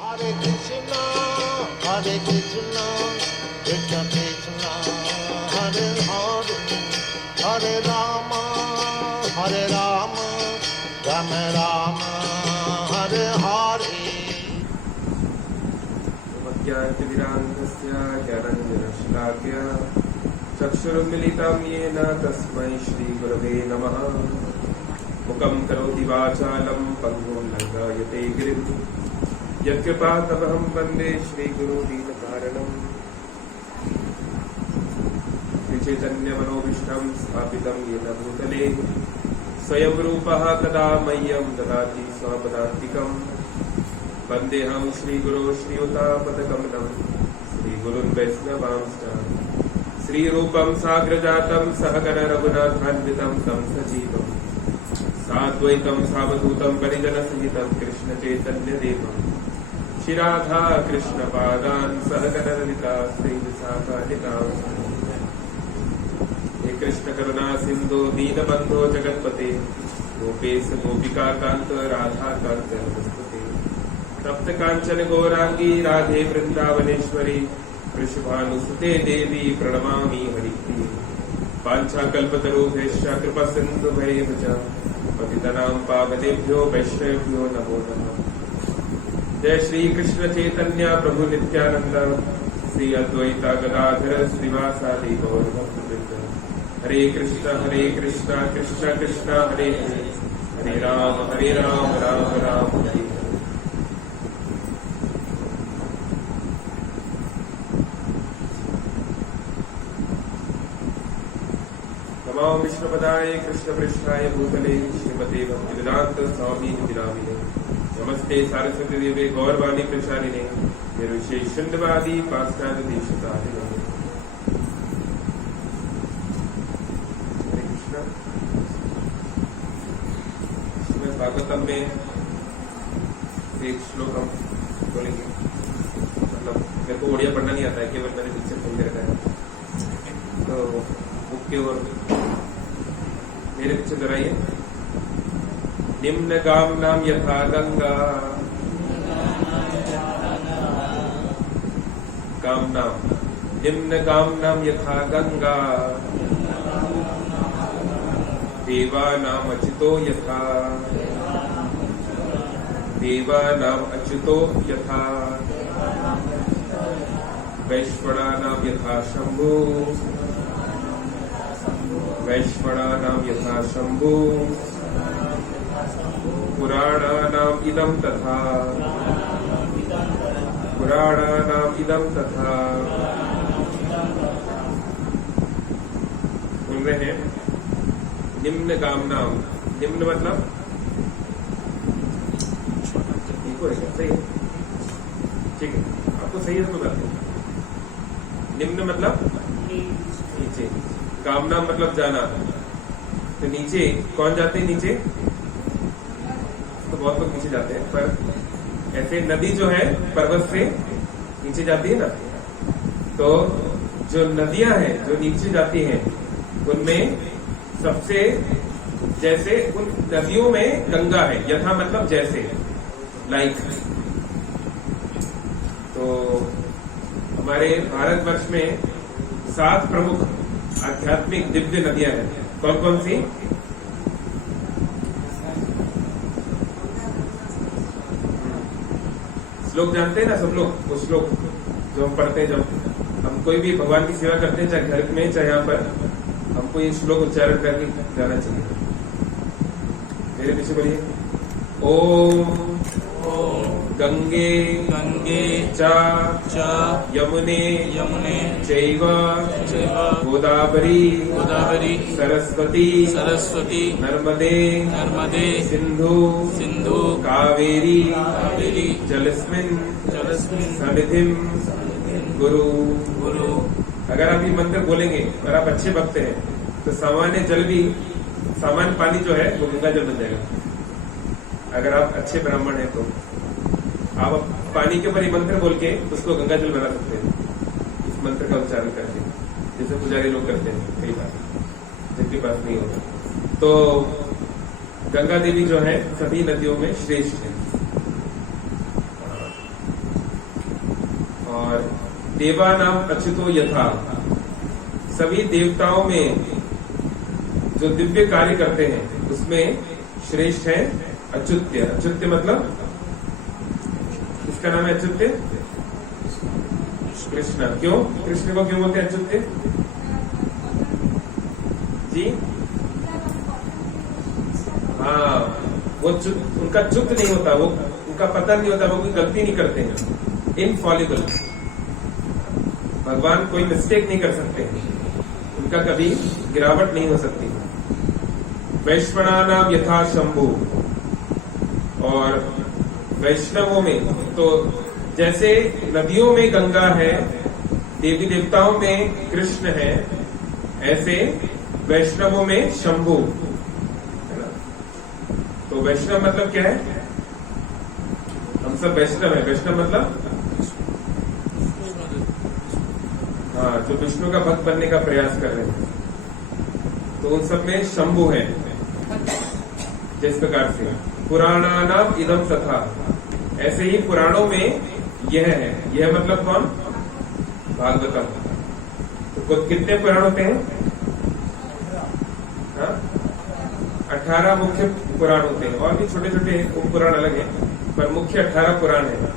Hare Krishna, Hare Krishna, Krishna Krishna, Hare Hare, Hare Rama, Hare Rama, Rama Rama, Hare Hare. ज्ञानतिमिरान्धस्य ज्ञानाञ्जनशलाकया चक्षुरुन्मिलितं येन तस्मै श्रीगुरवे नमः। मुखं करोति वाचालं पङ्गुं लङ्घयते गिरिं यत्कृपातमहं वन्दे श्रीगुरुदीनकारणम्। श्रीचैतन्यमनोभीष्टं स्थापितं येन भूतले स्वयं रूपः कदा मह्यं ददाति स्वपदान्तिकम्। वन्देऽहं श्रीगुरो श्रीयुतापदकमलं श्रीगुरुन् वैष्णवांश्च श्रीरूपं साग्रजातं सहगण रघुनाथान्वितं तं सजीवम् साद्वैतं सावधूतं परिजनसहितं कृष्णचैतन्यदेवं श्रीराधा कृष्णपादान् सहगण ललिता श्रीविशाखान्वितांश्च। हे कृष्ण करुणा सिन्धो दीनबन्धो जगत्पते गोपेश गोपिकान्त राधाकान्त नमस्ते। तप्त कांचन गौरांगी राधे वृंदावनेश्वरी वृषभानुसुते देवी प्रणमामि हरिप्रिये। वाञ्छाकल्पतरुभ्यश्च कृपा सिन्धुभ्यैव च पतितानां पावनेभ्यो वैष्णवेभ्यो नमो नमः। जय श्री कृष्ण चैतन्य प्रभु नित्यानंद श्री अद्वैत गदाधर श्रीवासादि गौर भक्तवृंद। हरे कृष्ण कृष्ण कृष्ण हरे हरे, हरे राम राम राम हरे। नमो विष्णुपदाय कृष्णपृष्ठाय भूतले श्रीमते भक्तिवेदांत स्वामी नामिने। नमस्ते सारस्वती देवे गौरवाणी प्रचारिणे निर्विशेष शून्यवादी पाश्चात्य देशतारिणे। हरे कृष्ण। श्रीमद् भागवतम में एक श्लोक हम बोलेंगे, मतलब मेरे को ओडिया पढ़ना नहीं आता है, केवल मैंने डिक्शन सुन के रखा है, तो बुक के ओर मेरे पीछे दोहराइए। निम्न गाम्नां यथा गंगा, गाम्नां निम्न गाम्नां यथा गंगा, देवानाम् अच्युतो यथा, देवानाम् अच्युतो यथा, वैश्वणानां यथा शंभु, वैश्वणानां यथा शंभु, पुराणानाम् इदं तथा, पुराणानाम् इदं तथा। बोल रहे हैं निम्न गाम्नां। निम्न मतलब सही है, ठीक है, आपको सही है तो बताते हैं। निम्न मतलब नीचे, कामना मतलब जाना, तो नीचे कौन जाते हैं? नीचे तो बहुत लोग नीचे जाते हैं, पर ऐसे नदी जो है पर्वत से नीचे जाती है ना, तो जो नदियां हैं जो नीचे जाती हैं उनमें सबसे, जैसे उन नदियों में गंगा है, यथा मतलब जैसे, लाइक। तो हमारे भारतवर्ष में 7 प्रमुख आध्यात्मिक दिव्य नदियां हैं। कौन कौन सी? श्लोक जानते हैं ना सब लोग? वो श्लोक जो हम पढ़ते हैं जब हम कोई भी भगवान की सेवा करते हैं, चाहे घर में चाहे यहाँ पर, हमको ये श्लोक उच्चारण करके जाना चाहिए। मेरे पीछे बोलिए। ओम गंगे गंगे चा यमुने यमुने चैव गोदावरी गोदावरी सरस्वती सरस्वती नर्मदे नर्मदे सिंधु सिंधु कावेरी कावेरी जलस्मिन् जलस्मिन् सन्निधिं गुरु गुरु। अगर आप ये मंत्र बोलेंगे और आप अच्छे भक्त हैं तो सामान्य जल भी, सामान्य पानी जो है वो गंगा जल बन जाएगा। अगर आप अच्छे ब्राह्मण हैं तो आप पानी के ऊपर ये मंत्र बोल के उसको गंगा जल बना सकते हैं, इस मंत्र का उच्चारण करके, जैसे पुजारी लोग करते हैं कई बार, जिनके पास नहीं होता। तो गंगा देवी जो है सभी नदियों में श्रेष्ठ है। देवानाम अच्युतो यथा, सभी देवताओं में जो दिव्य कार्य करते हैं उसमें श्रेष्ठ है अच्युत्य। अच्युत्य मतलब इसका नाम है अच्युत्य, कृष्ण। क्यों, कृष्ण को क्यों बोलते हैं अच्युत्य जी? हाँ, वो उनका च्युत नहीं होता, वो उनका पता नहीं होता, वो कोई गलती नहीं करते हैं, इनफॉलिबल। भगवान कोई मिस्टेक नहीं कर सकते, उनका कभी गिरावट नहीं हो सकती। वैष्णवानाम यथा शंभु, और वैष्णवों में तो जैसे नदियों में गंगा है, देवी देवताओं में कृष्ण है, ऐसे वैष्णवों में शंभु। तो वैष्णव मतलब क्या है? हम सब वैष्णव है। वैष्णव मतलब हाँ, जो विष्णु का भक्त बनने का प्रयास कर रहे हैं, तो उन सब में शंभु है। जिस प्रकार से पुराणानाम इदम तथा, ऐसे ही पुराणों में यह है। यह मतलब कौन? भागवतम। तो कितने पुराण होते हैं? 18 मुख्य पुराण होते हैं, और भी छोटे छोटे उप पुराण अलग हैं, पर मुख्य 18 पुराण है,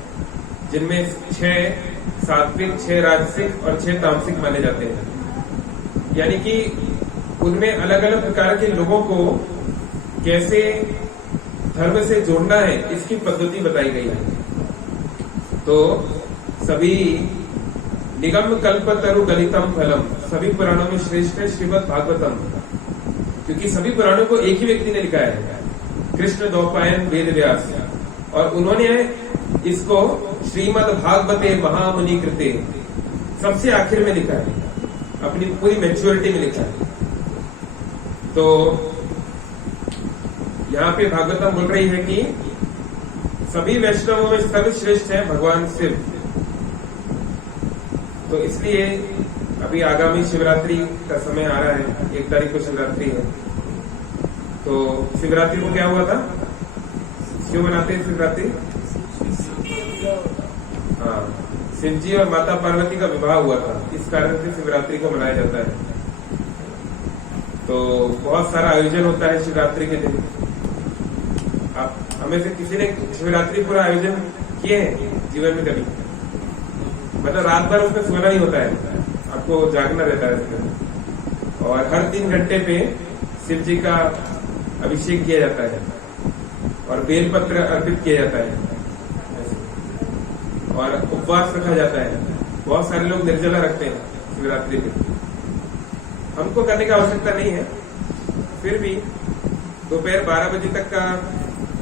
जिनमें 6 सात्विक, 6 राजसिक और 6 तामसिक माने जाते हैं। यानी कि उनमें अलग अलग प्रकार के लोगों को कैसे धर्म से जोड़ना है, इसकी पद्धति बताई गई है। तो सभी निगम कल्पतरु गलितम फलम, सभी पुराणों में श्रेष्ठ है श्रीमद् भागवतम, क्योंकि सभी पुराणों को एक ही व्यक्ति ने लिखा है, कृष्ण द्वैपायन वेद व्यास, और उन्होंने इसको श्रीमद् भागवते महामुनि कृते सबसे आखिर में लिखा है, अपनी पूरी मैच्योरिटी में लिखा है। तो यहाँ पे भागवतम बोल रही है कि सभी वैष्णवों में सर्वश्रेष्ठ है भगवान शिव। तो इसलिए अभी आगामी शिवरात्रि का समय आ रहा है, 1 तारीख को शिवरात्रि है। तो शिवरात्रि को क्या हुआ था? क्यों मनाते हैं शिवरात्रि? हाँ, शिव जी और माता पार्वती का विवाह हुआ था, इस कारण से शिवरात्रि को मनाया जाता है। तो बहुत सारा आयोजन होता है शिवरात्रि के दिन। आप हमें से किसी ने शिवरात्रि पूरा आयोजन किए हैं जीवन में कभी? मतलब रात भर उसमें सोना नहीं होता है, आपको जागना रहता है उसमें, और हर 3 घंटे पे शिव जी का अभिषेक किया जाता है और बेलपत्र अर्पित किया जाता है, और उपवास रखा जाता है। बहुत सारे लोग निर्जला रखते हैं शिवरात्रि पे। हमको करने का आवश्यकता नहीं है, फिर भी दोपहर 12 बजे तक का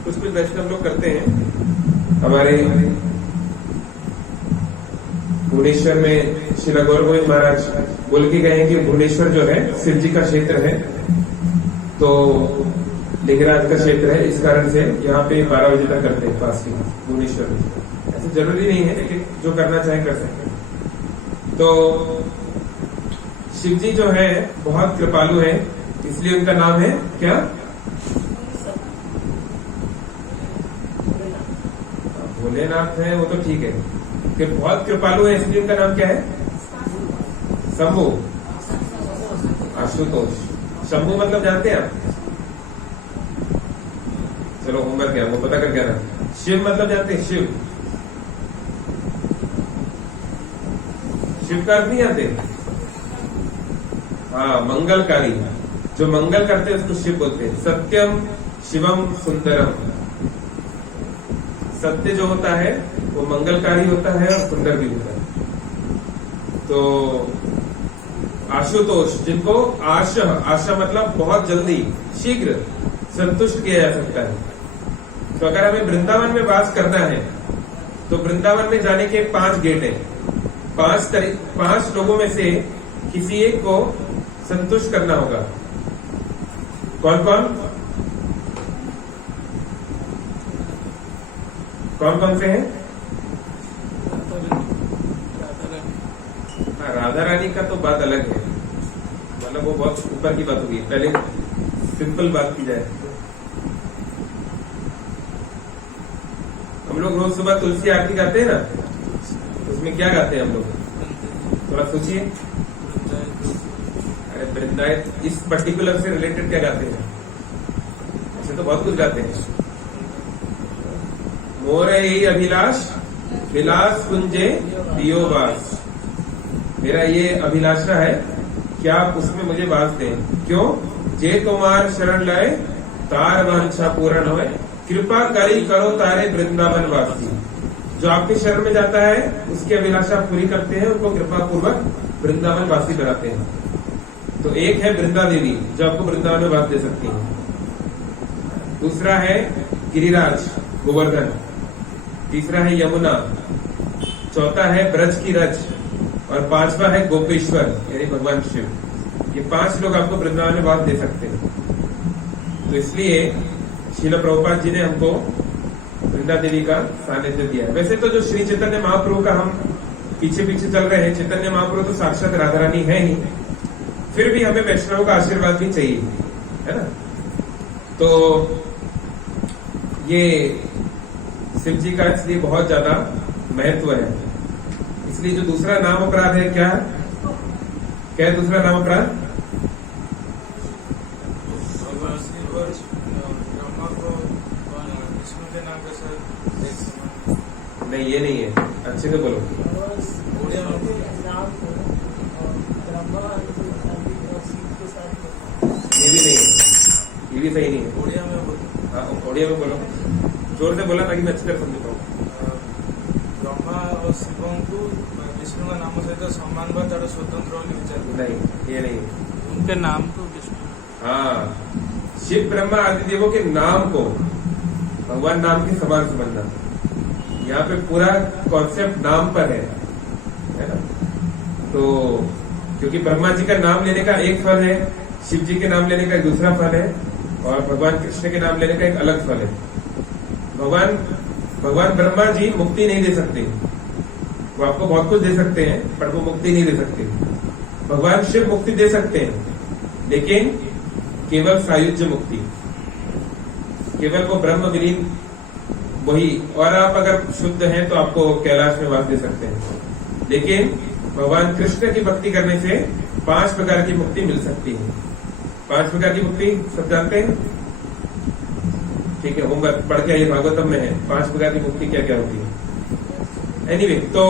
कुछ वैष्णव लोग करते हैं। हमारे भुवनेश्वर में श्री गौर गोविंद महाराज बोल के गए हैं कि भुवनेश्वर जो है शिव जी का क्षेत्र है, तो लिंगराज का क्षेत्र है, इस कारण से यहाँ पे 12 बजे तक करते हैं फास्टिंग भुवनेश्वर में। ऐसे जरूरी नहीं है, लेकिन जो करना चाहे कर सकते हैं। तो शिव जी जो है बहुत कृपालु है, इसलिए उनका नाम है क्या? भोलेनाथ है, वो तो ठीक है, कि बहुत कृपालु है इसलिए उनका नाम क्या है? शंभु, आशुतोष। शंभु मतलब जानते हैं आप? चलो होमवर्क क्या, वो पता कर क्या ना। शिव मतलब जानते हैं? शिव, शिव का अर्थ नहीं जानते? हाँ, मंगलकारी, जो मंगल करते हैं उसको शिव बोलते हैं। सत्यम शिवम सुंदरम, सत्य जो होता है वो मंगलकारी होता है और सुंदर भी होता है। तो आशुतोष, जिनको आशा मतलब बहुत जल्दी, शीघ्र संतुष्ट किया जा सकता है। तो अगर हमें वृंदावन में वास करना है तो वृंदावन में जाने के 5 गेट हैं। 5 लोगों में से किसी एक को संतुष्ट करना होगा। कौन कौन? कौन कौन से हैं? हाँ, राधा रानी का तो बात अलग है, मतलब वो बहुत ऊपर की बात होगी। पहले सिंपल बात की जाए। हम लोग रोज सुबह तुलसी आरती गाते हैं ना, उसमें क्या गाते हैं हम लोग? थोड़ा सोचिए। अरे वृंदायत इस पर्टिकुलर से रिलेटेड क्या गाते हैं? ऐसे तो बहुत कुछ गाते हैं। मोरे ही अभिलाष विलास कुंजे दियो वास। मेरा ये अभिलाषा है कि आप उसमें मुझे वास दें। क्यों? जे तुम्हार शरण लाए तार वांछा पूर्ण होए, कृपा करी करो तारे वृंदावन वासी। जो आपके शरण में जाता है उसकी अभिलाषा पूरी करते हैं, उनको कृपा पूर्वक वृंदावन वासी बनाते हैं। तो एक है वृंदा देवी जो आपको वृंदावन में वास दे सकती है। दूसरा है गिरिराज गोवर्धन। तीसरा है यमुना। चौथा है ब्रज की रज। और पांचवा है गोपेश्वर यानी भगवान शिव। ये 5 लोग आपको वृंदावन में वास दे सकते हैं। तो इसलिए श्रील प्रभुपाद जी ने हमको वृंदा देवी का सानिध्य दिया है। वैसे तो जो श्री चैतन्य महाप्रभु का हम पीछे पीछे चल रहे हैं, चैतन्य महाप्रभु तो साक्षात राधा रानी है ही, फिर भी हमें वैष्णव का आशीर्वाद भी चाहिए, है ना। तो ये शिव जी का इसलिए बहुत ज्यादा महत्व है। इसलिए जो दूसरा नाम अपराध है क्या है दूसरा नाम अपराध? नहीं, ये नहीं है। अच्छे से बोलो। ये भी नहीं है, ये भी सही नहीं है। ओडिया में बोलो, जोर से बोला ताकि मैं अच्छी तरह समझ पाऊँ। ब्रह्मा और शिवों को विष्णु का नाम सहित सम्मान व तार स्वतंत्र विचार। नहीं, ये नहीं है। उनके नाम को विष्णु। हाँ, शिव ब्रह्मा आदि देवों के नाम को भगवान नाम के समान समझना। यहाँ पे पूरा कॉन्सेप्ट नाम पर है ना। तो क्योंकि ब्रह्मा जी का नाम लेने का एक फल है, शिव जी के नाम लेने का एक दूसरा फल है, और भगवान कृष्ण के नाम लेने का एक अलग फल है। भगवान ब्रह्मा जी मुक्ति नहीं दे सकते। वो आपको बहुत कुछ दे सकते हैं पर वो मुक्ति नहीं दे सकते। भगवान शिव मुक्ति दे सकते हैं, लेकिन केवल सायुज्य मुक्ति, केवल वो ब्रह्म विलीन वही। और आप अगर शुद्ध हैं तो आपको कैलाश में वास दे सकते हैं। लेकिन भगवान कृष्ण की भक्ति करने से 5 प्रकार की मुक्ति मिल सकती है। 5 प्रकार की मुक्ति सब जानते हैं? ठीक है, होमवर्क पढ़ के आइए, भागवतम में है 5 प्रकार की मुक्ति क्या क्या होती है। एनीवे, तो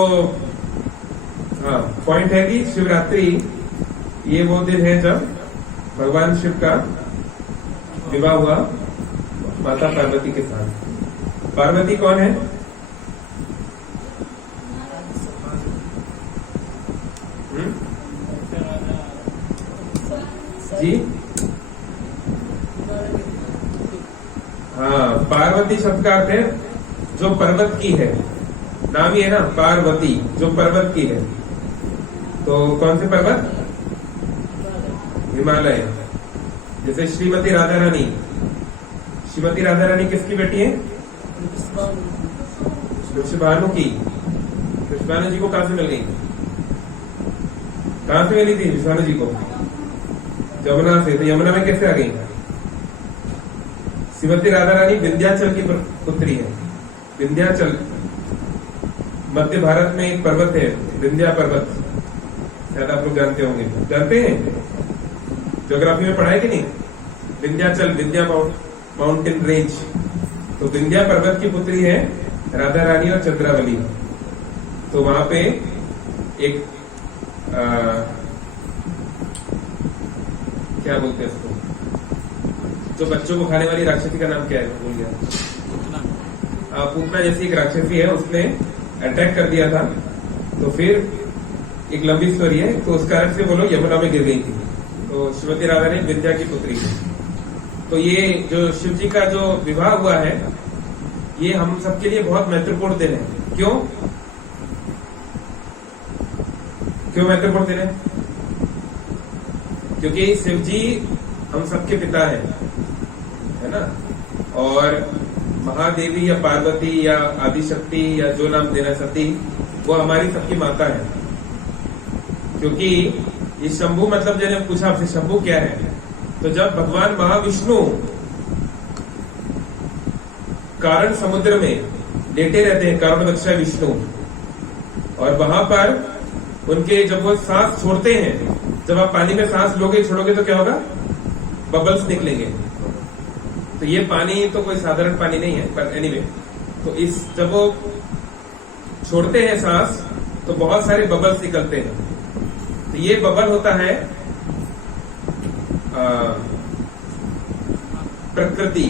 हाँ, पॉइंट है कि शिवरात्रि ये वो दिन है जब भगवान शिव का विवाह हुआ माता पार्वती के साथ। पार्वती कौन है? जी हाँ, पार्वती शब्द का अर्थ है जो पर्वत की है। नाम ही है ना, पार्वती, जो पर्वत की है। तो कौन से पर्वत? हिमालय। जैसे श्रीमती राधा रानी, श्रीमती राधा रानी किसकी बेटी है? वृषभानु की। वृषभानु जी को कहां से मिल गई? कहां से मिली थी वृषभानु जी को? यमुना से। तो यमुना में कैसे आ गई? श्रीमती राधा रानी विंध्याचल की पुत्री है। विंध्याचल मध्य भारत में एक पर्वत है, विंध्या पर्वत, शायद आप लोग जानते होंगे। जानते हैं? ज्योग्राफी में पढ़ा है कि नहीं? Vindhyachal, Vindhya mountain range. तो विंध्या पर्वत की पुत्री है राधा रानी और चंद्रावली। तो वहां पे एक क्या बोलते हैं उसको, जो बच्चों को खाने वाली राक्षसी का नाम क्या है? भूल गया। पूतना जैसी एक राक्षसी है, उसने अटैक कर दिया था। तो फिर एक लंबी स्टोरी है, तो उस कारण से वो लोग यमुना में गिर गई थी। तो श्रीमती राधा ने विंध्या की पुत्री है। तो ये जो शिव जी का जो विवाह हुआ है, ये हम सबके लिए बहुत महत्वपूर्ण दिन है। क्यों महत्वपूर्ण दिन है? क्योंकि शिव जी हम सबके पिता हैं, है ना। और महादेवी या पार्वती या आदिशक्ति या जो नाम देना सती, वो हमारी सबकी माता है। क्योंकि ये शंभु, मतलब जो पूछा आपसे शंभु क्या है, तो जब भगवान महाविष्णु कारण समुद्र में लेटे रहते हैं, कारण वृक्ष विष्णु, और वहां पर उनके जब वो सांस छोड़ते हैं, जब आप पानी में सांस लोगे छोड़ोगे तो क्या होगा, बबल्स निकलेंगे। तो ये पानी तो कोई साधारण पानी नहीं है, पर एनीवे, तो इस जब वो छोड़ते हैं सांस तो बहुत सारे बबल्स निकलते हैं। तो ये बबल होता है प्रकृति,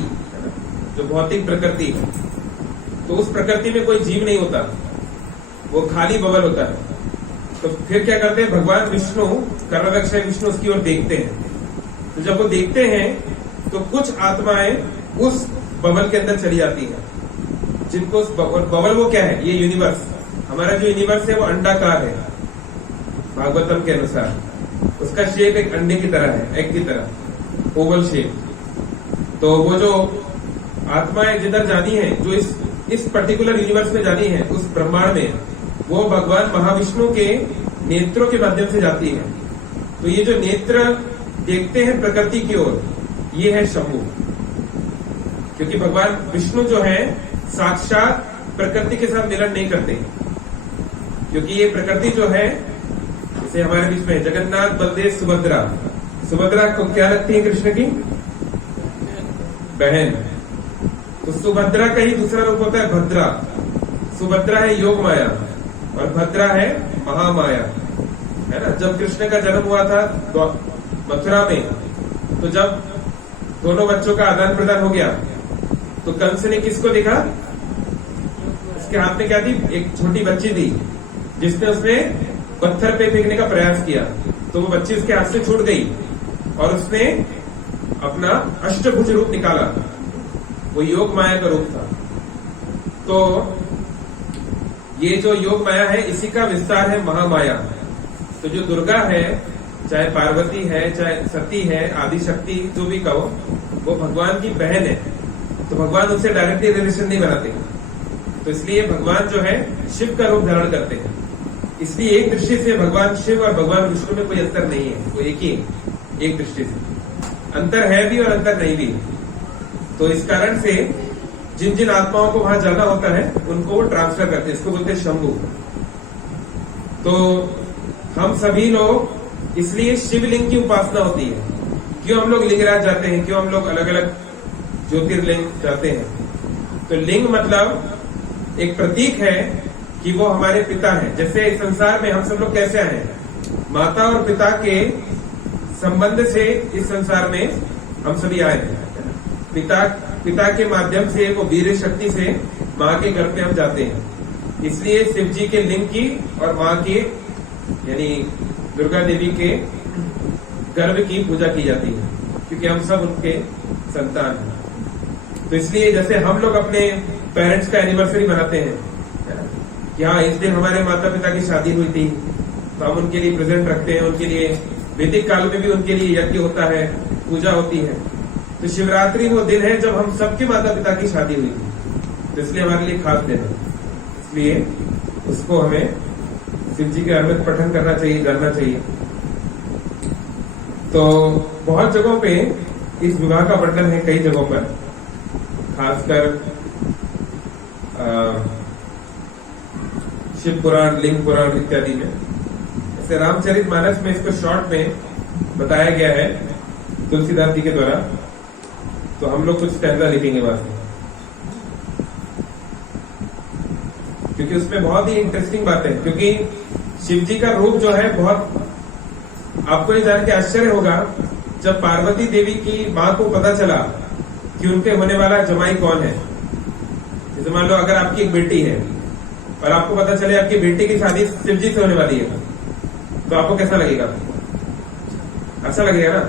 जो भौतिक प्रकृति है। तो उस प्रकृति में कोई जीव नहीं होता, वो खाली बबल होता है। तो फिर क्या करते हैं, भगवान विष्णु, कर्णदक्षय विष्णु उसकी ओर देखते हैं। तो जब वो देखते हैं तो कुछ आत्माएं उस बबल के अंदर चली जाती हैं, जिनको उस बबल वो क्या है, ये यूनिवर्स, हमारा जो यूनिवर्स है वो अंडाकार है भागवतम के अनुसार। उसका शेप एक अंडे की तरह है, एग की तरह, ओवल शेप। तो वो जो आत्माएं जिधर जानी है, जो इस पर्टिकुलर यूनिवर्स में जानी है, उस ब्रह्मांड में, वो भगवान महाविष्णु के नेत्रों के माध्यम से जाती है। तो ये जो नेत्र देखते हैं प्रकृति की ओर, ये है शंभु। क्योंकि भगवान विष्णु जो है साक्षात प्रकृति के साथ मिलन नहीं करते, क्योंकि ये प्रकृति जो है, जैसे हमारे बीच में जगन्नाथ, बलदेव, सुभद्रा। सुभद्रा को क्या लगती है, कृष्ण की बहन। तो सुभद्रा का ही दूसरा रूप होता है भद्रा। सुभद्रा है योग माया और भद्रा है महामाया, है ना। जब कृष्ण का जन्म हुआ था मथुरा में, तो जब दोनों बच्चों का आदान प्रदान हो गया, तो कंस ने किसको देखा, उसके हाथ में क्या थी, एक छोटी बच्ची थी, जिसने उसने पत्थर पे फेंकने का प्रयास किया। तो वो बच्ची उसके हाथ से छूट गई और उसने अपना अष्टभुज रूप निकाला, वो योग माया का रूप था। तो ये जो योग माया है, इसी का विस्तार है महामाया। तो जो दुर्गा है, चाहे पार्वती है, चाहे सती है, आदि शक्ति, जो भी कहो, वो भगवान की बहन है। तो भगवान उनसे डायरेक्टली रिलेशन नहीं बनाते, तो इसलिए भगवान जो है शिव का रूप धारण करते हैं। इसलिए एक दृष्टि से भगवान शिव और भगवान विष्णु में कोई अंतर नहीं है, वो एक ही है। एक दृष्टि से अंतर है भी और अंतर नहीं भी। तो इस कारण से जिन जिन आत्माओं को वहां जाना होता है, उनको वो ट्रांसफर करते हैं, इसको बोलते हैं शंभु। तो हम सभी लोग इसलिए शिवलिंग की उपासना होती है। क्यों हम लोग लिंगराज जाते हैं, क्यों हम लोग अलग अलग ज्योतिर्लिंग जाते हैं। तो लिंग मतलब एक प्रतीक है कि वो हमारे पिता हैं। जैसे इस संसार में हम सब लोग कैसे आए हैं, माता और पिता के संबंध से इस संसार में हम सभी आए हैं। पिता के माध्यम से, वो वीर शक्ति से माँ के घर पे हम जाते हैं। इसलिए शिव जी के लिंग की और माँ के, यानी दुर्गा देवी के गर्भ की पूजा की जाती है, क्योंकि हम सब उनके संतान हैं। तो इसलिए जैसे हम लोग अपने पेरेंट्स का एनिवर्सरी मनाते हैं कि हाँ, इस दिन हमारे माता पिता की शादी हुई थी, तो हम उनके लिए प्रेजेंट रखते हैं, उनके लिए वैदिक काल में भी उनके लिए यज्ञ होता है, पूजा होती है। तो शिवरात्रि वो दिन है जब हम सबके माता पिता की शादी हुई थी, तो इसलिए हमारे लिए खास दिन है। इसलिए उसको हमें शिव जी के अमृत पठन करना चाहिए, जानना चाहिए। तो बहुत जगहों पे इस विवाह का वर्णन है, कई जगहों पर, खासकर शिव पुराण, लिंग पुराण इत्यादि में। जैसे रामचरितमानस में इसको शॉर्ट में बताया गया है तुलसीदास जी के द्वारा। तो हम लोग कुछ स्टैंजा लिखेंगे वहां से, क्योंकि उसमें बहुत ही इंटरेस्टिंग बात है। क्योंकि शिव जी का रूप जो है बहुत, आपको ये जान के आश्चर्य होगा, जब पार्वती देवी की माँ को पता चला कि उनके होने वाला जमाई कौन है। जैसे मान लो अगर आपकी एक बेटी है और आपको पता चले आपकी बेटी की शादी शिव जी से होने वाली है, तो आपको कैसा लगेगा? अच्छा लगेगा ना,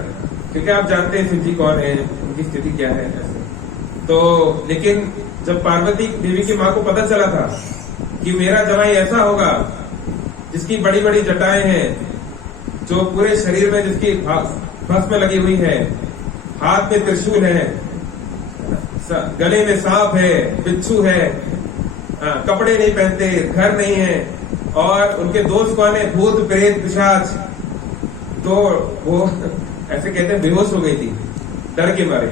क्योंकि आप जानते हैं शिव जी कौन है, उनकी स्थिति क्या है ऐसे। तो लेकिन जब पार्वती देवी की माँ को पता चला था कि मेरा जमाई ऐसा होगा जिसकी बड़ी बड़ी जटाएं हैं, जो पूरे शरीर में जिसकी भस्म लगी हुई है, हाथ में त्रिशूल है, गले में सांप है, बिच्छू है, कपड़े नहीं पहनते, घर नहीं है, और उनके दोस्त कौन है, भूत प्रेत पिशाच। तो वो ऐसे कहते हैं बेहोश हो गई थी डर के मारे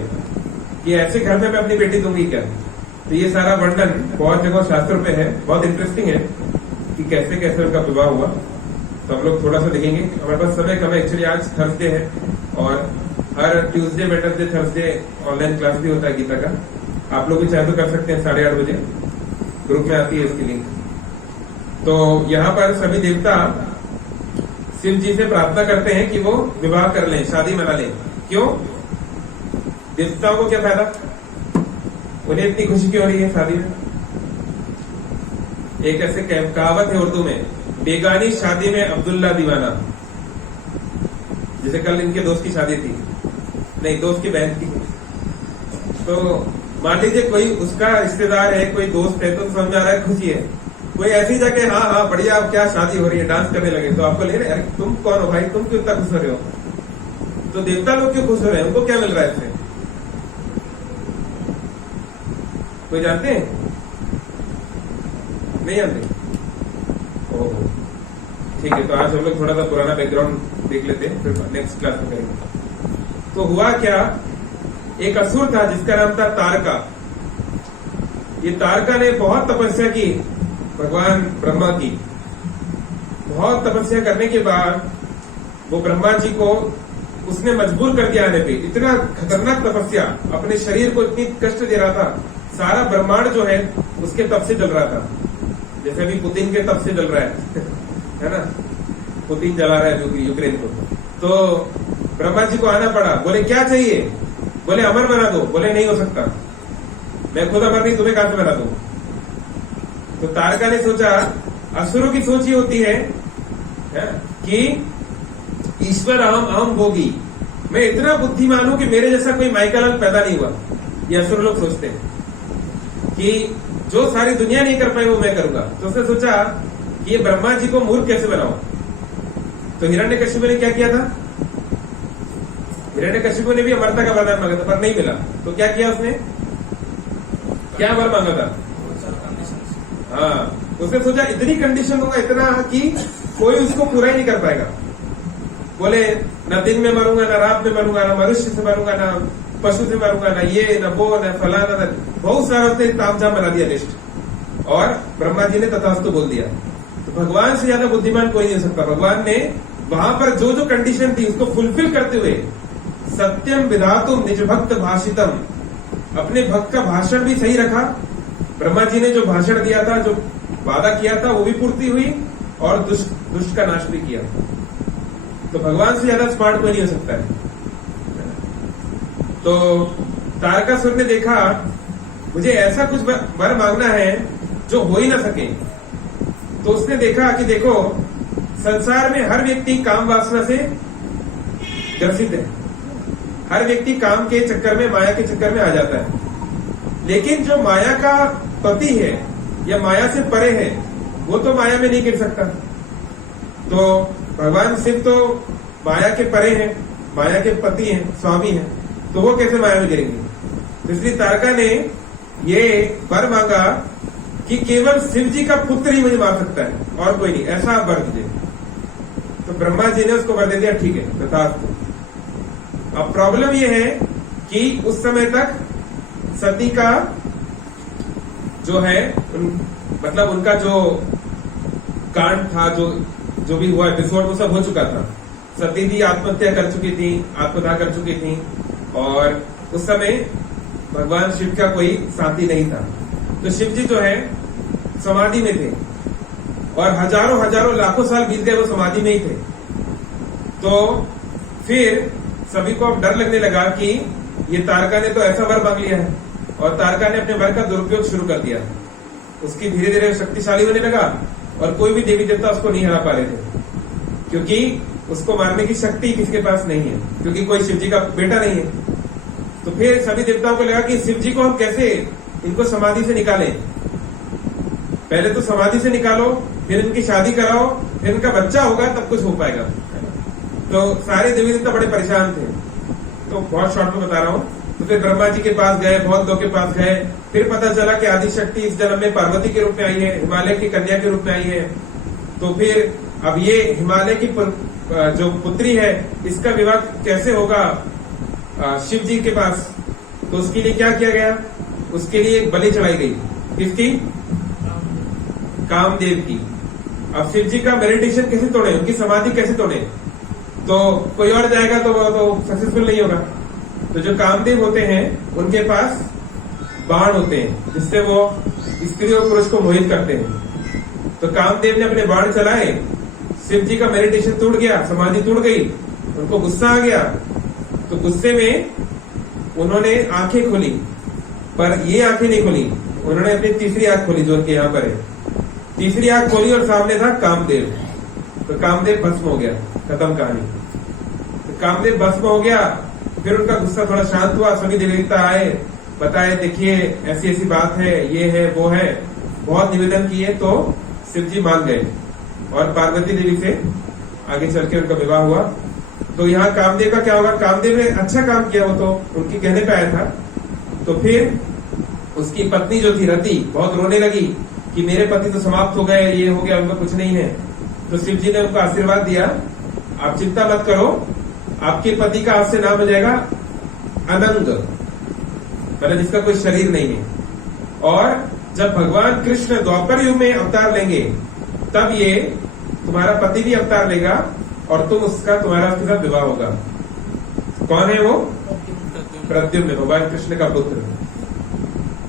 कि ऐसे घर में मैं अपनी बेटी दूंगी क्या। तो ये सारा वर्णन बहुत जगह शास्त्रों पे है, बहुत इंटरेस्टिंग है कि कैसे कैसे उनका विवाह हुआ। तो हम लोग थोड़ा सा देखेंगे। हमारे पास समय कम है, एक्चुअली आज थर्सडे है और हर Tuesday, Wednesday, Thursday online class भी होता है गीता का। आप लोग भी चाहे तो कर सकते हैं, 8:30 बजे ग्रुप में आती है इसकी लिंक। तो यहाँ पर सभी देवता शिव जी से प्रार्थना करते हैं कि वो विवाह कर लें, शादी मना लें। क्यों? देवताओं को क्या फायदा, उन्हें इतनी खुशी क्यों हो रही है शादी में? एक ऐसे कहावत है उर्दू में, बेगानी शादी में अब्दुल्ला दीवाना। जैसे कल इनके दोस्त की शादी थी, नहीं दोस्त की बहन की, तो मान लीजिए कोई उसका रिश्तेदार है, कोई दोस्त है, तो समझ आ रहा है खुशी है। कोई ऐसे ही जाके हाँ हाँ बढ़िया क्या शादी हो रही है, डांस करने लगे, तो आपको लगे अरे तुम कौन हो भाई, तुम क्यों इतना खुश हो रहे हो? तो देवता लोग क्यों खुश हो रहे हैं, उनको क्या मिल रहा है इससे? कोई जानते हैं? नहीं जानते? ओह ठीक है, तो आज हम लोग थोड़ा सा पुराना बैकग्राउंड देख लेते हैं, फिर नेक्स्ट क्लास में करेंगे। तो हुआ क्या, एक असुर था जिसका नाम था तारका। ये तारका ने बहुत तपस्या की भगवान ब्रह्मा की। बहुत तपस्या करने के बाद वो ब्रह्मा जी को उसने मजबूर कर दिया आने पे। इतना खतरनाक तपस्या, अपने शरीर को इतनी कष्ट दे रहा था, सारा ब्रह्मांड जो है उसके तप से जल रहा था, जैसे अभी पुतिन के तप से जल रहा है ना, पुतिन जला रहा है यूक्रेन को। तो ब्रह्मा जी को आना पड़ा, बोले क्या चाहिए? बोले अमर बना दो। बोले नहीं हो सकता, मैं खुद अमर नहीं, तुम्हें कहां से बना दूं? तो तारका ने सोचा, असुरों की सोच ही होती है कि ईश्वर अहम भोगी, मैं इतना बुद्धिमान हूं कि मेरे जैसा कोई माइकल पैदा नहीं हुआ। ये असुर लोग सोचते हैं कि जो सारी दुनिया नहीं कर पाई वो मैं करूंगा। तो उसने सोचा कि ये ब्रह्मा जी को मूर्ख कैसे बनाऊं। तो हिरण्यकशिपु ने क्या किया था, हिरण्यकशिपु ने भी अमरता का वरदान मांगा था पर नहीं मिला। तो क्या किया उसने, क्या वर मांगा था? हाँ, उसने सोचा इतनी कंडीशन होगा, इतना कि कोई उसको पूरा ही नहीं कर पाएगा। बोले न दिन में मरूंगा, न रात में मरूंगा, न मनुष्य से मरूंगा, न पशु से मरूंगा, न ये न वो न फलाना, न बहुत सारा उसने तामझाम बना दिया लिस्ट। और ब्रह्मा जी ने तथास्तु बोल दिया। तो भगवान से ज्यादा बुद्धिमान कोई नहीं हो सकता। भगवान ने वहां पर जो जो कंडीशन थी उसको फुलफिल करते हुए सत्यम विधातुम निज भक्त भाषितम, अपने भक्त का भाषण भी सही रखा। ब्रह्मा जी ने जो भाषण दिया था, जो वादा किया था, वो भी पूर्ति हुई और दुष्ट का नाश भी किया। तो भगवान से ज्यादा स्मार्ट कोई नहीं हो सकता है। तो तारकासुर ने देखा मुझे ऐसा कुछ वर मांगना है जो हो ही ना सके। तो उसने देखा कि देखो संसार में हर व्यक्ति काम वासना से ग्रसित है, हर व्यक्ति काम के चक्कर में, माया के चक्कर में आ जाता है। लेकिन जो माया का पति है या माया से परे है वो तो माया में नहीं गिर सकता। तो भगवान शिव तो माया के परे हैं, माया के पति हैं, स्वामी हैं, तो वो कैसे माया में गिरेंगे? तो इसलिए तारका ने ये वर मांगा कि केवल शिव जी का पुत्र ही मुझे मार सकता है और कोई नहीं, ऐसा आप वर दीजिए। तो ब्रह्मा जी ने उसको वर दे दिया, ठीक है तथास्तु। अब प्रॉब्लम ये है कि उस समय तक सती का जो है मतलब उनका जो कांड था, जो भी हुआ एपिसोड, वो सब हो चुका था। सती जी आत्महत्या कर चुकी थी, आत्मदाह कर चुकी थी और उस समय भगवान शिव का कोई साथी नहीं था। तो शिव जी जो है समाधि में थे और हजारों लाखों साल बीत गए, वो समाधि में ही थे। तो फिर सभी को अब डर लगने लगा कि ये तारका ने तो ऐसा वर मांग लिया है, और तारका ने अपने वर का दुरुपयोग शुरू कर दिया। उसकी धीरे धीरे शक्तिशाली होने लगा और कोई भी देवी देवता उसको नहीं हरा पा रहे थे, क्योंकि उसको मारने की शक्ति किसी के पास नहीं है, क्योंकि कोई शिव जी का बेटा नहीं है। तो फिर सभी देवताओं को लगा कि शिव जी को हम कैसे इनको समाधि से निकालें। पहले तो समाधि से निकालो, फिर इनकी शादी कराओ, फिर इनका बच्चा होगा तब कुछ हो पाएगा। तो सारे देवी देवता बड़े परेशान थे। तो बहुत शॉर्ट में बता रहा हूँ। तो फिर ब्रह्मा जी के पास गए, बहुत लोग के पास गए। फिर पता चला कि आदिशक्ति इस जन्म में पार्वती के रूप में आई है, हिमालय की कन्या के रूप में आई है। तो फिर अब ये हिमालय की जो पुत्री है, इसका विवाह कैसे होगा शिव जी के पास? तो उसके लिए क्या किया गया? उसके लिए एक बलि चढ़ाई गई। किसकी? कामदेव की। अब शिव जी का मेडिटेशन कैसे तोड़े, उनकी समाधि कैसे तोड़े? तो कोई और जाएगा तो वो तो सक्सेसफुल नहीं होगा। तो जो कामदेव होते हैं उनके पास बाण होते हैं जिससे वो स्त्री और पुरुष को मोहित करते हैं। तो कामदेव ने अपने बाण चलाए, शिव जी का मेडिटेशन टूट गया, समाधि टूट गई, उनको गुस्सा आ गया। तो गुस्से में उन्होंने आंखें खोली, पर ये आंखें नहीं खोली, उन्होंने अपनी तीसरी आंख खोली जो उनके यहाँ पर है। तीसरी आंख खोली और सामने था कामदेव। तो कामदेव भस्म हो गया, खत्म कहानी। तो कामदेव भस्म हो गया, फिर उनका गुस्सा थोड़ा शांत हुआ, सभी देवता आए, बताए देखिए ऐसी ऐसी बात है, ये है वो है, बहुत निवेदन किए तो शिव जी मान गए और पार्वती देवी से आगे चल के उनका विवाह हुआ। तो यहाँ कामदेव का क्या होगा, कामदेव ने अच्छा काम किया, वो तो उनके कहने पे आया था। तो फिर उसकी पत्नी जो थी रति बहुत रोने लगी कि मेरे पति तो समाप्त हो गए, ये हो गया, उनका कुछ नहीं है। तो शिव जी ने उनको आशीर्वाद दिया, आप चिंता मत करो, आपके पति का आपसे नाम हो जाएगा अनंग, मतलब जिसका कोई शरीर नहीं है। और जब भगवान कृष्ण द्वापर युग में अवतार लेंगे तब ये तुम्हारा पति भी अवतार लेगा और तुम्हारा उसके साथ विवाह होगा। कौन है वो? प्रद्युम्न, भगवान कृष्ण का पुत्र।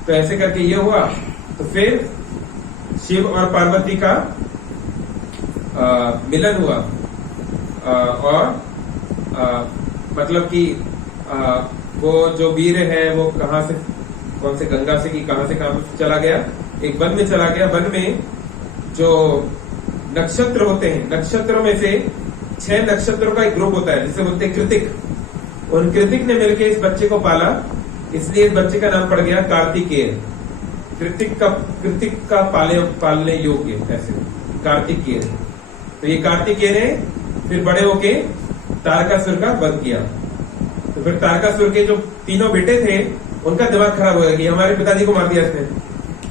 तो ऐसे करके ये हुआ। तो फिर शिव और पार्वती का मिलन हुआ और मतलब कि वो जो वीर है वो कहाँ से, कौन से गंगा से कि कहाँ से चला गया, एक वन में चला गया। वन में जो नक्षत्र होते हैं, नक्षत्रों में से 6 नक्षत्रों का एक ग्रुप होता है जिसे बोलते हैं कृतिक। उन कृतिक ने मिलकर इस बच्चे को पाला, इसलिए इस बच्चे का नाम पड़ गया कार्तिकेय। कृतिक का पालने योग्य, ऐसे कार्तिकेय। तो ये कार्तिकेय ने फिर बड़े होके तारकासुर का वध किया। तो फिर तारकासुर के जो तीनों बेटे थे उनका दिमाग खराब हो गया कि हमारे पिताजी को मार दिया इसने।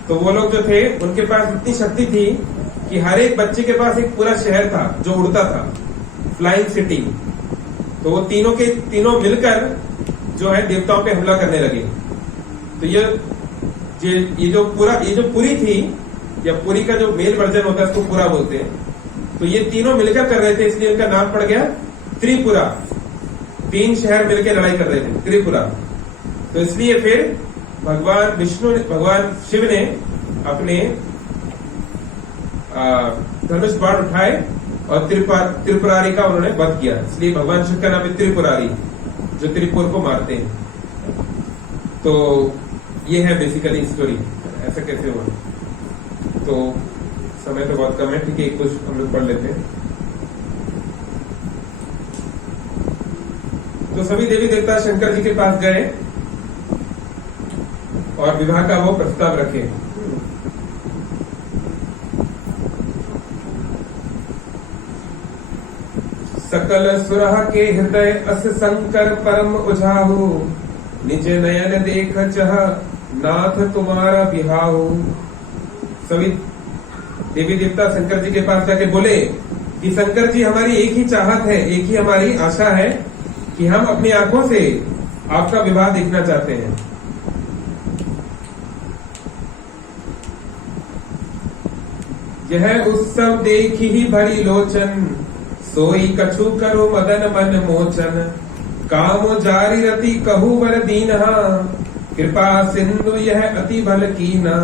तो वो लोग जो थे उनके पास इतनी शक्ति थी कि हर एक बच्चे के पास एक पूरा शहर था जो उड़ता था, फ्लाइंग सिटी। तो वो तीनों के तीनों मिलकर जो है देवताओं पे हमला करने लगे। तो ये जो पुरी थी, या पुरी का जो मेल वर्जन होता है उसको पूरा बोलते हैं। तो ये तीनों मिलकर कर रहे थे, इसलिए उनका नाम पड़ गया त्रिपुरा। 3 शहर मिलकर लड़ाई कर रहे थे, त्रिपुरा। तो इसलिए फिर भगवान शिव ने अपने धनुष बाण उठाए और त्रिपुरारी का उन्होंने वध किया। इसलिए भगवान शिव का नाम है त्रिपुरारी, जो त्रिपुर को मारते हैं। तो ये है बेसिकली स्टोरी, ऐसा कैसे हुआ। तो समय तो बहुत कम है, ठीक है, कुछ हम लोग पढ़ लेते हैं। तो सभी देवी देवता शंकर जी के पास गए और विवाह का वो प्रस्ताव रखे। सकल सुरह के हृदय अस शंकर परम उझाहु, निज नयन देख चह नाथ तुम्हारा बिहाहु। सभी देवी देवता शंकर जी के पास जाके बोले कि शंकर जी, हमारी एक ही चाहत है, एक ही हमारी आशा है कि हम अपनी आंखों से आपका विवाह देखना चाहते हैं। यह उत्सव देखी ही भरी लोचन, सोई कछु करो मदन मन मोचन। काम जारी रति कहू वर दीनहा, कृपा सिंधु यह अति भल कीना।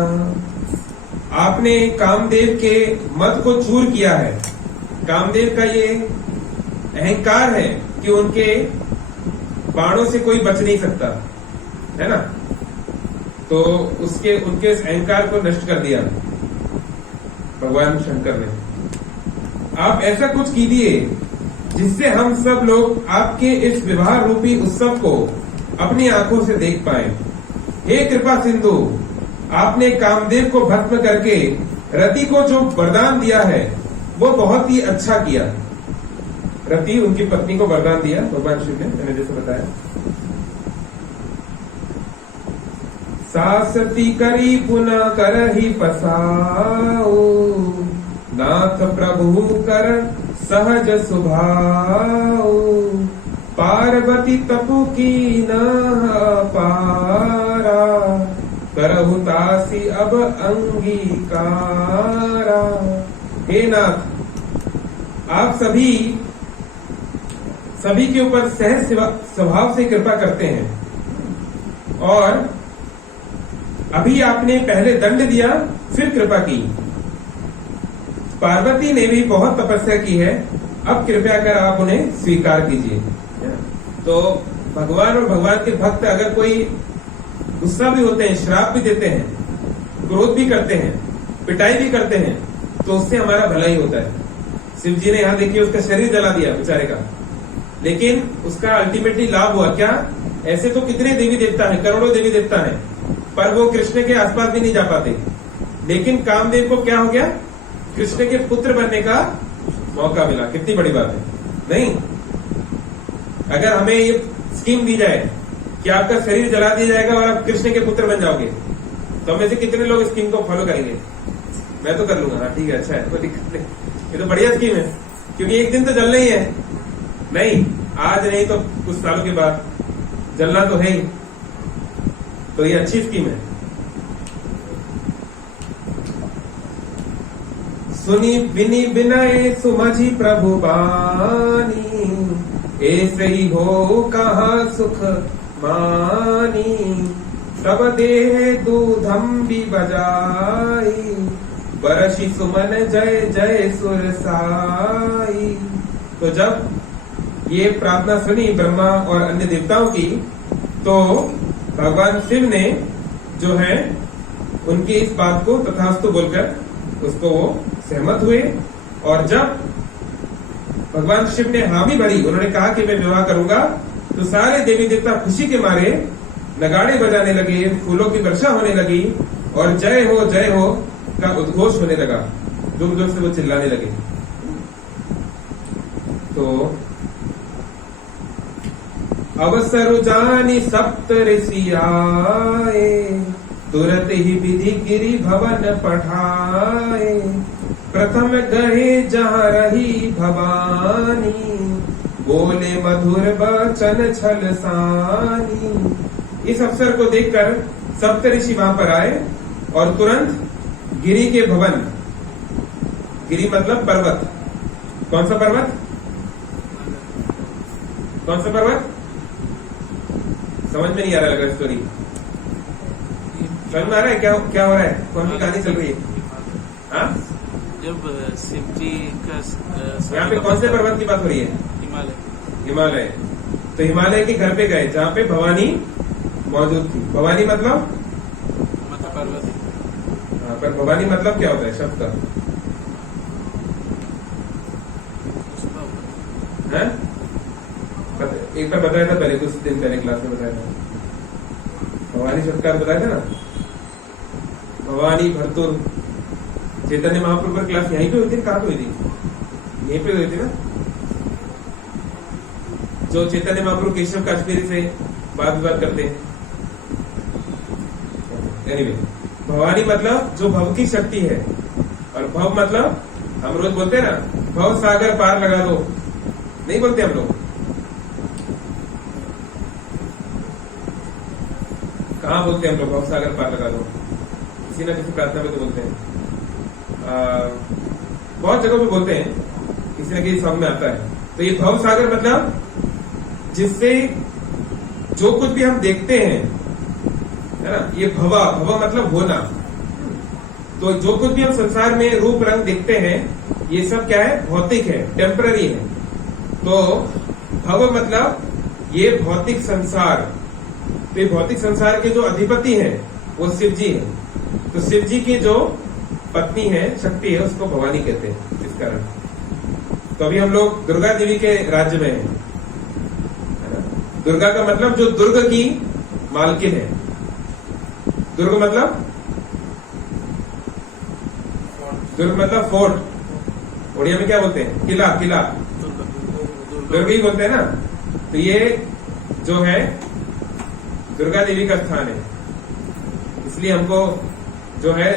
आपने कामदेव के मत को चूर किया है। कामदेव का ये अहंकार है कि उनके बाणों से कोई बच नहीं सकता, है ना। तो उनके अहंकार को नष्ट कर दिया भगवान शंकर ने। आप ऐसा कुछ कीजिए जिससे हम सब लोग आपके इस विवाह रूपी उत्सव को अपनी आंखों से देख पाए। हे कृपा सिंधु, आपने कामदेव को भस्म करके रति को जो वरदान दिया है वो बहुत ही अच्छा किया। रति उनकी पत्नी को वरदान दिया भगवान शिव ने, मैंने जैसे बताया। सासती करी पुनः कर ही पसाओ, नाथ प्रभु कर सहज सुभाओ। पार्वती तपु की न पारा, करहु तासी अब अंगीकारा। हे नाथ, आप सभी के ऊपर सहज स्वभाव से कृपा करते हैं और अभी आपने पहले दंड दिया फिर कृपा की। पार्वती ने भी बहुत तपस्या की है, अब कृपया कर आप उन्हें स्वीकार कीजिए। तो भगवान और भगवान के भक्त अगर कोई गुस्सा भी होते हैं, श्राप भी देते हैं, क्रोध भी करते हैं, पिटाई भी करते हैं, तो उससे हमारा भला ही होता है। शिव जी ने यहाँ देखिए उसका शरीर जला दिया बेचारे का, लेकिन उसका अल्टीमेटली लाभ हुआ क्या? ऐसे तो कितने देवी देवता हैं, करोड़ों देवी देवता हैं, पर वो कृष्ण के आसपास भी नहीं जा पाते। लेकिन कामदेव को क्या हो गया? कृष्ण के पुत्र बनने का मौका मिला। कितनी बड़ी बात है, नहीं? अगर हमें ये स्कीम दी जाए कि आपका शरीर जला दिया जाएगा और आप कृष्ण के पुत्र बन जाओगे, तो हमें से कितने लोग स्कीम को फॉलो करेंगे? मैं तो कर लूंगा। हाँ ठीक है, अच्छा है, कोई दिक्कत नहीं, ये तो बढ़िया स्कीम है, क्योंकि एक दिन तो जलना ही है। नहीं, आज नहीं तो कुछ सालों के बाद जलना तो है ही, तो ये अच्छी स्कीम है। सुनी बिनी बिनय सुमझी प्रभु बानी, ऐसे ही हो कहा सुख मानी, तब देह दूधम भी बजाई, बरसी सुमन जय जय सुरसाई। तो जब ये प्रार्थना सुनी ब्रह्मा और अन्य देवताओं की, तो भगवान शिव ने जो है उनकी इस बात को तथास्तु बोलकर उसको वो सहमत हुए। और जब भगवान शिव ने हामी भरी, उन्होंने कहा कि मैं विवाह करूंगा, तो सारे देवी देवता खुशी के मारे नगाड़े बजाने लगे, फूलों की वर्षा होने लगी और जय हो का उद्घोष होने लगा, जोर जोर से वो चिल्लाने लगे। तो अवसर जानी सप्त ऋषि आए, तुरत ही विधि गिरि भवन पठाए, प्रथम गहे जहाँ रही भवानी, बोले मधुर बचन छल सानी। इस अवसर को देखकर सप्त ऋषि वहां पर आए और तुरंत गिरि के भवन, गिरि मतलब पर्वत, कौन सा पर्वत? कौन सा पर्वत? समझ में नहीं आ रहा लगा स्टोरी, समझ में आ रहा है क्या हो रहा है? कौन सी कहानी चल रही है? हाँ, जब शिव जी का यहाँ पे कौन से पर्वत की बात हो रही है? हिमालय। तो हिमालय के घर पे गए जहाँ पे भवानी मौजूद थी। भवानी मतलब पर्वत। हाँ, पर भवानी मतलब क्या होता है शब्द का? है? एक बार बताया था पहले, कुछ दिन पहले क्लास में बताया था। भवानी शब्द का बताया था ना, भवानी भरतुर। चैतन्य महाप्रभु पर क्लास यहीं पे हुई थी, कहाँ पे हुई थी? यहीं पे हुई थी ना, जो चैतन्य महाप्रभु केशव काश्मीरी से वाद विवाद करते हैं। एनीवे, भवानी मतलब जो भव की शक्ति है, और भव मतलब हम रोज बोलते हैं ना, भव सागर पार लगा दो, नहीं बोलते हम लोग? कहाँ बोलते हैं हम लोग भव सागर पार लगा दो? किसी ना किसी प्रार्थना में तो बोलते हैं, बहुत जगहों पे बोलते हैं, किसी ना किसी सॉन्ग में आता है। तो ये भव सागर मतलब जिससे जो कुछ भी हम देखते हैं, है ना, ये भवा मतलब होना। तो जो कुछ भी हम संसार में रूप रंग देखते हैं, ये सब क्या है? भौतिक है, टेम्पररी है। तो भव मतलब ये भौतिक संसार। तो ये भौतिक संसार के जो अधिपति हैं वो शिव जी है। तो शिव जी की जो पत्नी है, शक्ति है, उसको भवानी कहते हैं इस कारण। तो अभी हम लोग दुर्गा देवी के राज्य में हैं। दुर्गा का मतलब जो दुर्ग की मालकिन है। दुर्ग मतलब फोर्ट। उड़िया में क्या बोलते हैं? किला। दुर्ग ही बोलते हैं ना। तो ये जो है दुर्गा देवी का स्थान है, इसलिए हमको जो है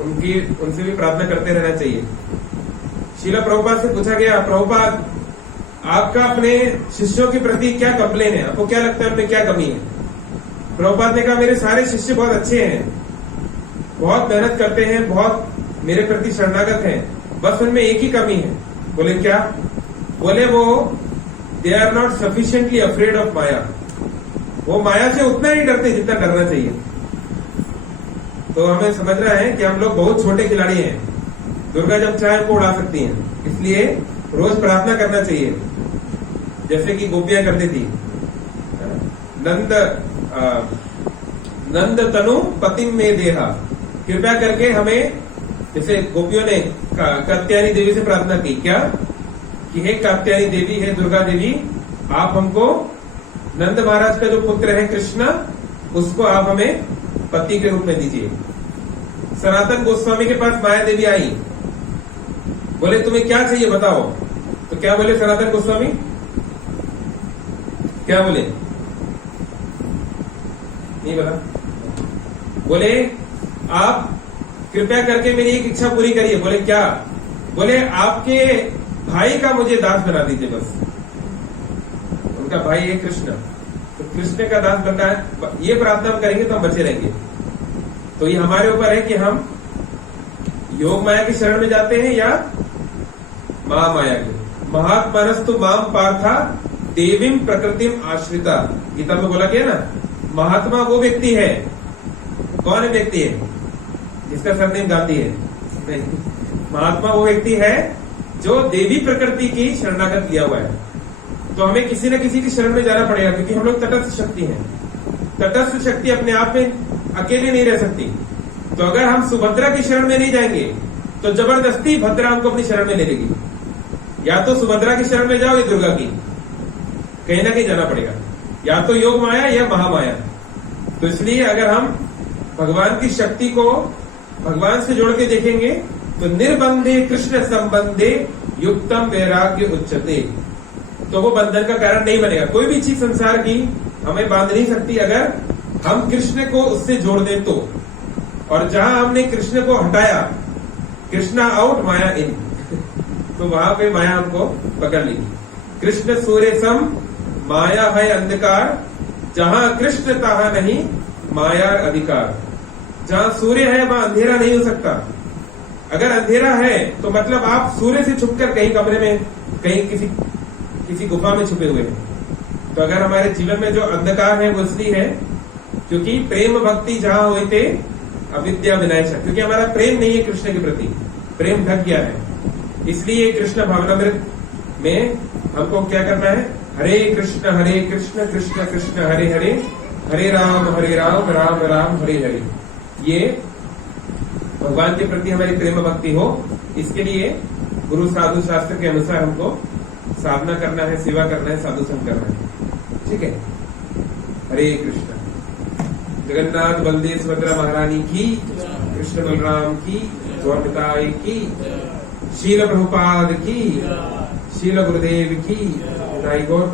उनसे भी प्रार्थना करते रहना चाहिए। शीला प्रभुपाद से पूछा गया, प्रभुपाद आपका अपने शिष्यों के प्रति क्या कंप्लेन है? आपको क्या लगता है उनमें क्या कमी है? प्रभुपाद ने कहा, मेरे सारे शिष्य बहुत अच्छे हैं, बहुत मेहनत करते हैं, बहुत मेरे प्रति शरणागत हैं, बस उनमें एक ही कमी है। बोले क्या? बोले वो they are not sufficiently afraid of Maya. वो माया से उतना ही डरते जितना डरना चाहिए। तो हमें समझना है कि हम लोग बहुत छोटे खिलाड़ी हैं। दुर्गा जब चाहे को उड़ा सकती हैं, इसलिए रोज प्रार्थना करना चाहिए, जैसे कि गोपियां करती थी। नंद तनु पतिम में देहा, कृपया करके हमें, जैसे गोपियों ने कात्यायनी देवी से प्रार्थना की क्या कि हे कात्यायनी देवी, हे दुर्गा देवी, आप हमको नंद महाराज का जो पुत्र है कृष्ण, उसको आप हमें पति के रूप में दीजिए। सनातन गोस्वामी के पास माया देवी आई, बोले तुम्हें क्या चाहिए बताओ। तो क्या बोले सनातन गोस्वामी? क्या बोले? नहीं बोला। बोले आप कृपया करके मेरी एक इच्छा पूरी करिए। बोले क्या? बोले आपके भाई का मुझे दास बना दीजिए बस। उनका भाई है कृष्ण, तो कृष्ण का दास बनना है, ये प्रार्थना हम करेंगे तो हम बचे रहेंगे। तो ये हमारे ऊपर है कि हम योग माया की शरण में जाते हैं या महामाया के। महात्मनस्तु माम पार्था देवीम प्रकृतिम आश्रिता, गीता में बोला गया ना। महात्मा वो व्यक्ति है, कौन है व्यक्ति है? जिसका सरनेम गांधी है? नहीं, महात्मा वो व्यक्ति है जो देवी प्रकृति की शरणागत लिया हुआ है। तो हमें किसी न किसी की शरण में जाना पड़ेगा, क्योंकि हम लोग तटस्थ शक्ति हैं। तटस्थ शक्ति अपने आप में अकेले नहीं रह सकती। तो अगर हम सुभद्रा की शरण में नहीं जाएंगे तो जबरदस्ती भद्रा हमको अपनी शरण में ले लेगी। या तो सुभद्रा की शरण में जाओ या दुर्गा की, कहीं ना कहीं जाना पड़ेगा, या तो योग माया या महामाया। तो इसलिए अगर हम भगवान की शक्ति को भगवान से जोड़ के देखेंगे तो निर्बंधे कृष्ण संबंधे युक्तम वैराग्य उच्चते, तो वो बंधन का कारण नहीं बनेगा। कोई भी चीज संसार की हमें बांध नहीं सकती अगर हम कृष्ण को उससे जोड़ दें तो। और जहां हमने कृष्ण को हटाया, कृष्णा आउट माया इन, तो वहां पे माया हमको पकड़ लेगी। कृष्ण सूर्य सम माया है अंधकार, जहां कृष्ण तहां नहीं माया अधिकार। जहां सूर्य है वहां अंधेरा नहीं हो सकता। अगर अंधेरा है तो मतलब आप सूर्य से छुपकर कहीं कमरे में, कहीं किसी गुफा में छुपे हुए हैं। तो अगर हमारे जीवन में जो अंधकार है वो इसलिए है क्योंकि प्रेम भक्ति जहां हुई थे अविद्या विनाश, क्योंकि हमारा प्रेम नहीं है कृष्ण के प्रति, प्रेम ढक गया है। इसलिए कृष्ण भावनामृत में हमको क्या करना है? हरे कृष्ण कृष्ण कृष्ण हरे हरे, हरे राम राम राम हरे हरे। ये भगवान के प्रति हमारी प्रेम भक्ति हो, इसके लिए गुरु साधु शास्त्र के अनुसार हमको साधना करना है, सेवा करना है, साधु संग करना है। ठीक है। हरे कृष्ण। जगन्नाथ बलदेव सुभद्रा महारानी की, कृष्ण बलराम की, गौरताई की, शील प्रभुपाद की, शील गुरुदेव की, गौर